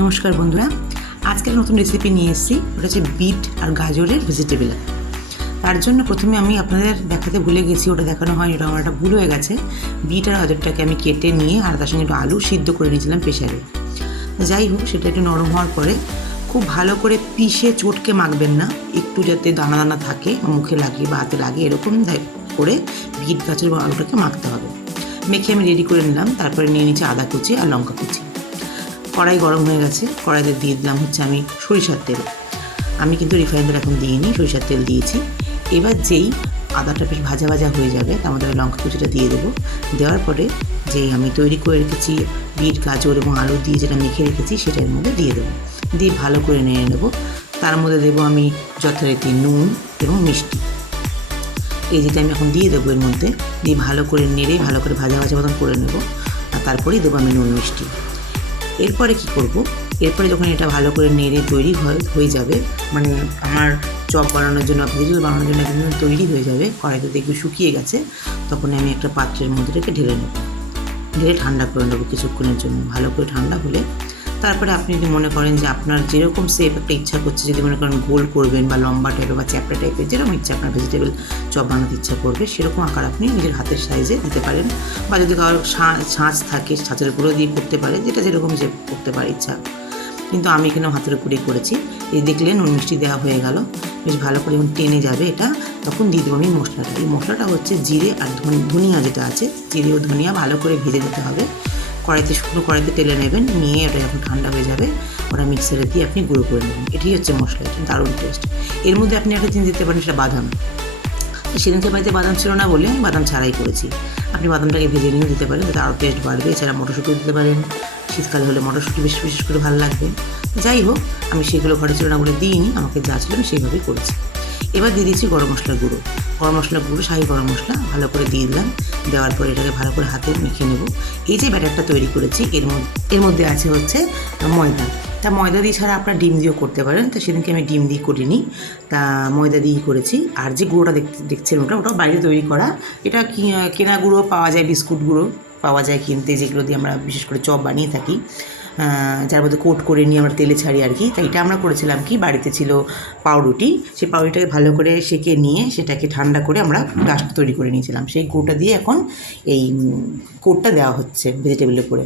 নমস্কার বন্ধুরা, আজকের নতুন রেসিপি নিয়ে এসেছি। ওটা হচ্ছে বিট আর গাজরের ভেজিটেবল। তার জন্য প্রথমে আমি আপনাদের দেখাতে ভুলে গেছি, ওটা দেখানো হয়, ওটা আমার একটা ভুল হয়ে গেছে। বিট আর গাজরটাকে আমি কেটে নিয়ে আর তার সঙ্গে একটু আলু সিদ্ধ করে নিয়েছিলাম প্রেশারে। যাই হোক, সেটা একটু নরম হওয়ার পরে খুব ভালো করে পিষে চটকে মাখবেন না, একটু যাতে দানা দানা থাকে মুখে লাগে বা হাতে লাগে এরকম করে বিট গাজর এবং আলুটাকে মাখতে হবে। মেখে আমি রেডি করে নিলাম। তারপরে নিয়ে নিচ্ছি আদা কুচি আর লঙ্কা কুচি। কড়াই গরম হয়ে গেছে, কড়াইতে দিয়ে দিলাম হচ্ছে আমি সরিষার তেল। আমি কিন্তু রিফাইন তেল এখন দিইনি, সরিষার তেল দিয়েছি। এবার যেই আদাটা বেশ ভাজা ভাজা হয়ে যাবে তার মধ্যে লঙ্কা কুচিটা দিয়ে দেবো। দেওয়ার পরে যেই আমি তৈরি করে রেখেছি বিট গাজর এবং আলু দিয়ে যেটা মেখে রেখেছি সেটা এর মধ্যে দিয়ে দেবো। দিয়ে ভালো করে নেড়ে নেবো। তার মধ্যে দেবো আমি যথারীতি নুন এবং মিষ্টি, এই যেটা আমি এখন দিয়ে দেবো এর মধ্যে। দিয়ে ভালো করে নেড়ে ভালো করে ভাজা ভাজা মতন করে নেবো। আর তারপরেই দেবো আমি নুন মিষ্টি। এরপরে কি করব, এরপরে যখন এটা ভালো করে নেড়ে তৈরি হয়ে যাবে, মানে আমার চপ বানানোর জন্য ভেজিটেবল বানানোর জন্য একদম তৈরি হয়ে যাবে, কড়াইতে দেখবে শুকিয়ে গেছে, তখন আমি একটা পাত্রের মধ্যে রেখে ঢেলে নেব। ঢেলে ঠান্ডা করে নেবো কিছুক্ষণের জন্য। ভালো করে ঠান্ডা হলে তারপরে আপনি যদি মনে করেন যে আপনার যেরকম শেপ একটা ইচ্ছা করছে, যদি মনে করেন গোল করবেন বা লম্বা টাইপের বা চ্যাপটা টাইপের, যেরকম ইচ্ছা আপনার ভেজিটেবল চপ বানাতে ইচ্ছা করবে সেরকম আকার আপনি নিজের হাতের সাইজে দিতে পারেন। বা যদি কারোর ছাঁচ থাকে ছাঁচের উপরেও দিয়ে করতে পারে, যেটা যেরকম যে করতে পারে ইচ্ছা। কিন্তু আমি এখানে হাতের উপরেই করেছি। এই দেখলেন নুন মিষ্টি দেওয়া হয়ে গেল, বেশ ভালো করে যখন টেনে যাবে এটা, তখন দিয়ে দেবো আমি মশলাটা। এই মশলাটা হচ্ছে জিরে আর ধনিয়া যেটা আছে, জিরে ও ধনিয়া ভালো করে ভেজে দিতে হবে। শুকনো কড়াইতে টেলে নেবেন, নিয়ে ওটা যখন ঠান্ডা হয়ে যাবে ওটা মিক্সারে দিয়ে আপনি গুঁড়ো করে নেবেন। এটাই হচ্ছে মশলা, এটা দারুণ টেস্ট। এর মধ্যে আপনি একটা জিনিস দিতে পারেন, সেটা বাদাম। সেদিনকে বাড়িতে বাদাম ছিল না বলে আমি বাদাম ছাড়াই করেছি। আপনি বাদামটাকে ভেজে নিয়েও দিতে পারেন, তাতে আরও টেস্ট বাড়বে। এছাড়া মটরশুঁটিও দিতে পারেন, শীতকালে হলে মটরশুঁটি বিশেষ করে ভালো লাগবে। যাই হোক, আমি সেগুলো ঘরে ছিল না বলে দিইনি, আমাকে যা ছিল আমি সেইভাবেই করেছি। এবার দিয়ে দিচ্ছি গরম মশলার গুঁড়ো। গরম মশলার গুঁড়ো, শাহি গরম মশলা ভালো করে দিয়ে দিলাম। দেওয়ার পরে এটাকে ভালো করে হাতে মেখে নেব। এই যে ব্যাটারটা তৈরি করেছি এর মধ্যে আছে হচ্ছে ময়দা। তা ময়দা দিয়ে ছাড়া আপনারা ডিম দিয়েও করতে পারেন। তো সেদিনকে আমি ডিম দিয়ে করিনি, তা ময়দা দিয়েই করেছি। আর যে গুঁড়োটা দেখছেন ওটাও বাইরে তৈরি করা। এটা কেনা গুঁড়ো পাওয়া যায়, বিস্কুট গুঁড়ো পাওয়া যায় কিনতে, যেগুলো দিয়ে আমরা বিশেষ করে চপ বানিয়ে থাকি, যার মধ্যে কোট করে নিয়ে আমরা তেলে ছাড়ি আর কি। তাই এটা আমরা করেছিলাম কি, বাড়িতে ছিল পাউরুটি, সেই পাউরুটিটাকে ভালো করে সেঁকে নিয়ে সেটাকে ঠান্ডা করে আমরা ডাস্ট তৈরি করে নিয়েছিলাম। সেই কোটটা দিয়ে এখন এই কোটটা দেওয়া হচ্ছে ভেজিটেবলের উপরে।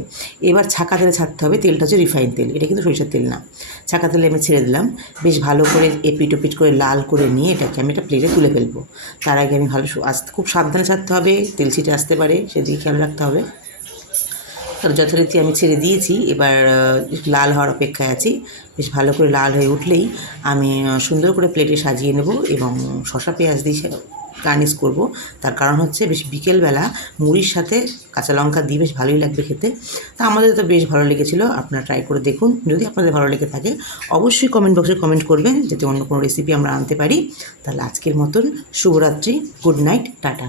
এবার ছাঁকা তেলে ছাড়তে হবে। তেলটা হচ্ছে রিফাইন তেল, এটা কিন্তু সরিষার তেল না। ছাঁকা তেলে আমি ছেড়ে দিলাম। বেশ ভালো করে এপিট ওপিট করে লাল করে নিয়ে এটাকে আমি একটা প্লেটে তুলে ফেলবো। তার আগে আমি খুব সাবধানে ছাড়তে হবে, তেল ছিটে আসতে পারে, সেদিকে খেয়াল রাখতে হবে। তার যথারীতি আমি ছেড়ে দিয়েছি। এবার লাল হওয়ার অপেক্ষায় আছি। বেশ ভালো করে লাল হয়ে উঠলেই আমি সুন্দর করে প্লেটে সাজিয়ে নেব এবং শসা পেঁয়াজ দিয়ে গার্নিশ করব। তার কারণ হচ্ছে বেশ বিকেলবেলা মুড়ির সাথে কাঁচা লঙ্কা দিয়ে বেশ ভালোই লাগবে খেতে। তা আমাদের তো বেশ ভালো লেগেছিলো, আপনারা ট্রাই করে দেখুন। যদি আপনাদের ভালো লেগে থাকে অবশ্যই কমেন্ট বক্সে কমেন্ট করবেন, যাতে অন্য কোনো রেসিপি আমরা আনতে পারি। তাহলে আজকের মতন শুভরাত্রি, গুড নাইট, টাটা।